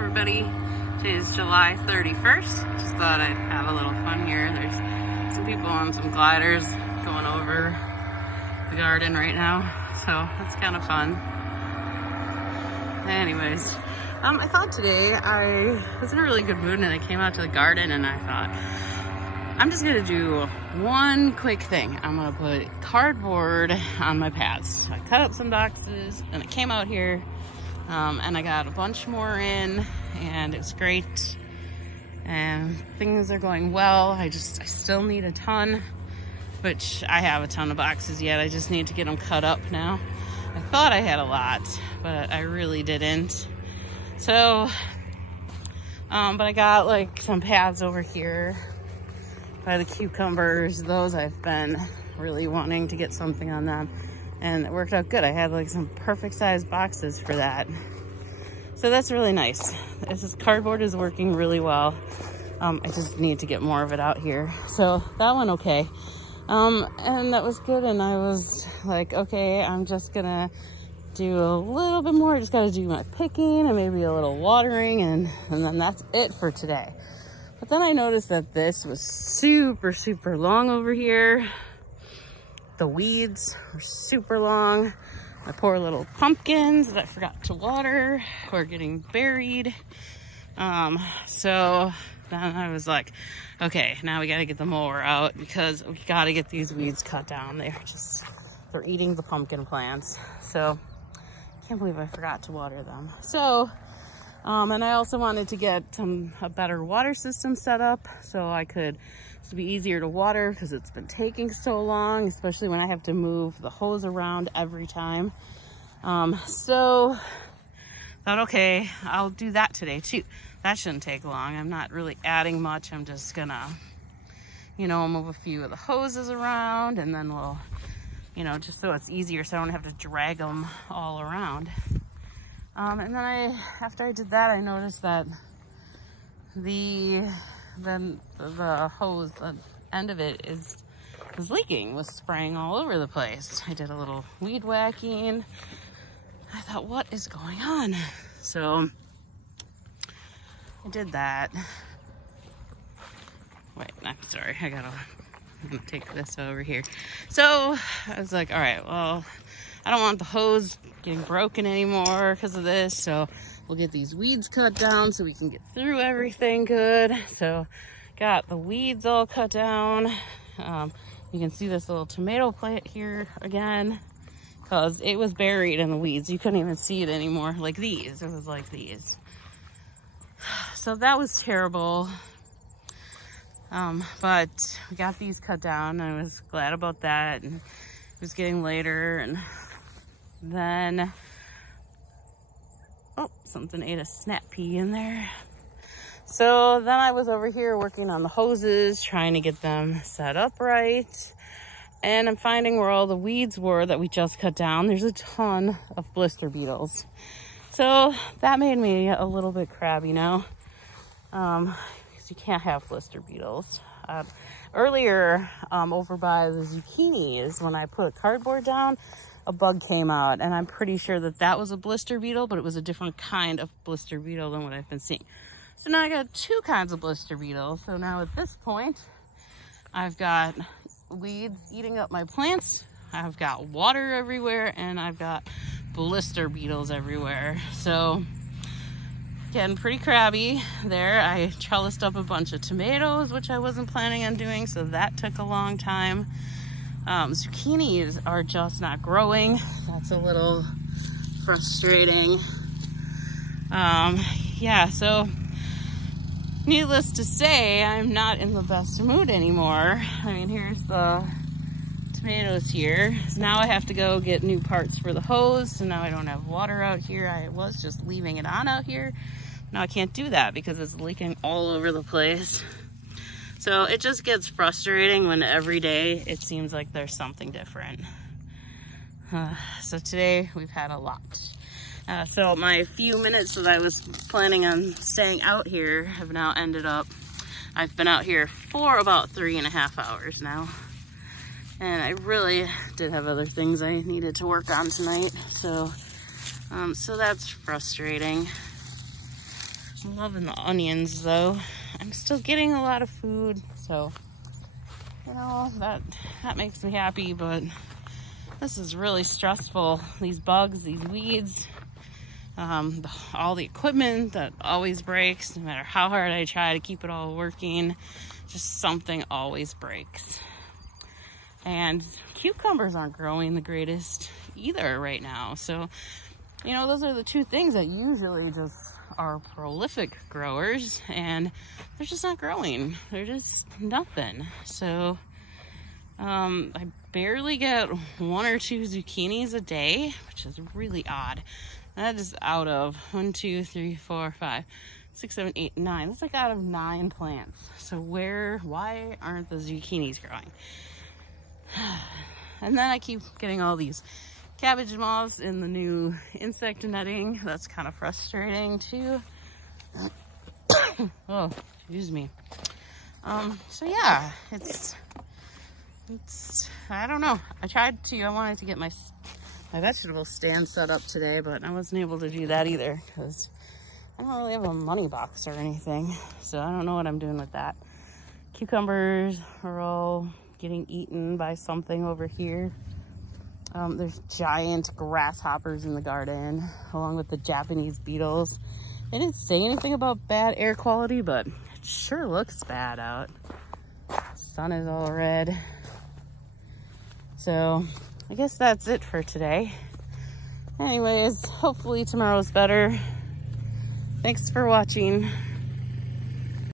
everybody. Today is July 31st. Just thought I'd have a little fun here. There's some people on some gliders going over the garden right now, so that's kind of fun. Anyways, I thought today I was in a really good mood and I came out to the garden and I thought, I'm just gonna do one quick thing. I'm gonna put cardboard on my paths. So I cut up some boxes and I came out here and I got a bunch more in and it's great and things are going well. I still need a ton, which I have a ton of boxes yet. I just need to get them cut up now. I thought I had a lot, but I really didn't. So, but I got like some paths over here by the cucumbers. Those I've been really wanting to get something on them, and it worked out good. I had like some perfect size boxes for that. So that's really nice. This cardboard is working really well. I just need to get more of it out here. So that went okay. And that was good. And I was like, okay, I'm just gonna do a little bit more. I just gotta do my picking and maybe a little watering, and then that's it for today. But then I noticed that this was super, super long over here. The weeds were super long. My poor little pumpkins that I forgot to water were getting buried. So then I was like, okay, now we gotta get the mower out because we gotta get these weeds cut down. They're eating the pumpkin plants. So I can't believe I forgot to water them. So, and I also wanted to get a better water system set up so I could, to be easier to water because it's been taking so long, especially when I have to move the hose around every time. So thought, okay, I'll do that today too. That shouldn't take long. I'm not really adding much. I'm just gonna, move a few of the hoses around and then we'll, just so it's easier so I don't have to drag them all around. And then after I did that, I noticed that the hose, the end of it was leaking, was spraying all over the place. I did a little weed whacking. I thought, what is going on? So I did that. Wait, I'm sorry. I'm gonna take this over here. So I was like, all right, well, I don't want the hose getting broken anymore because of this. So we'll get these weeds cut down so we can get through everything good. So got the weeds all cut down. You can see this little tomato plant here again because it was buried in the weeds. You couldn't even see it anymore. Like these, it was like these. So that was terrible. But we got these cut down and I was glad about that. And it was getting later, and then, oh, something ate a snap pea in there. So then I was over here working on the hoses, trying to get them set up right. And I'm finding where all the weeds were that we just cut down. There's a ton of blister beetles. So that made me a little bit crabby now. Because you can't have blister beetles. Earlier, over by the zucchinis, when I put cardboard down, a bug came out, and I'm pretty sure that was a blister beetle, but it was a different kind of blister beetle than what I've been seeing. So now I got two kinds of blister beetles. So now at this point, I've got weeds eating up my plants, I've got water everywhere, and I've got blister beetles everywhere. So getting pretty crabby there. I trellised up a bunch of tomatoes, which I wasn't planning on doing, so that took a long time. Zucchinis are just not growing. That's a little frustrating. Yeah, so needless to say, I'm not in the best mood anymore. I mean, here's the tomatoes here. So now I have to go get new parts for the hose, so now I don't have water out here. I was just leaving it on out here. Now I can't do that because it's leaking all over the place. So it just gets frustrating when every day it seems like there's something different. So today we've had a lot. So my few minutes that I was planning on staying out here have now ended up, I've been out here for about 3.5 hours now. And I really did have other things I needed to work on tonight. So, so that's frustrating. I'm loving the onions though. I'm still getting a lot of food, so you know, that makes me happy, but this is really stressful. These bugs, these weeds, all the equipment that always breaks, no matter how hard I try to keep it all working, just something always breaks. And cucumbers aren't growing the greatest either right now. So, you know, those are the two things that usually just are prolific growers, and they're just not growing. They're just nothing. So, I barely get 1 or 2 zucchinis a day, which is really odd. That is out of 1, 2, 3, 4, 5, 6, 7, 8, 9. That's like out of 9 plants. So why aren't the zucchinis growing? And then I keep getting all these cabbage moths in the new insect netting. That's kind of frustrating too. Oh, excuse me. So yeah, it's I don't know. I wanted to get my vegetable stand set up today, but I wasn't able to do that either because I don't really have a money box or anything. So I don't know what I'm doing with that. Cucumbers are all getting eaten by something over here. There's giant grasshoppers in the garden, along with the Japanese beetles. They didn't say anything about bad air quality, but it sure looks bad out. Sun is all red. So I guess that's it for today. Anyways, hopefully tomorrow's better. Thanks for watching.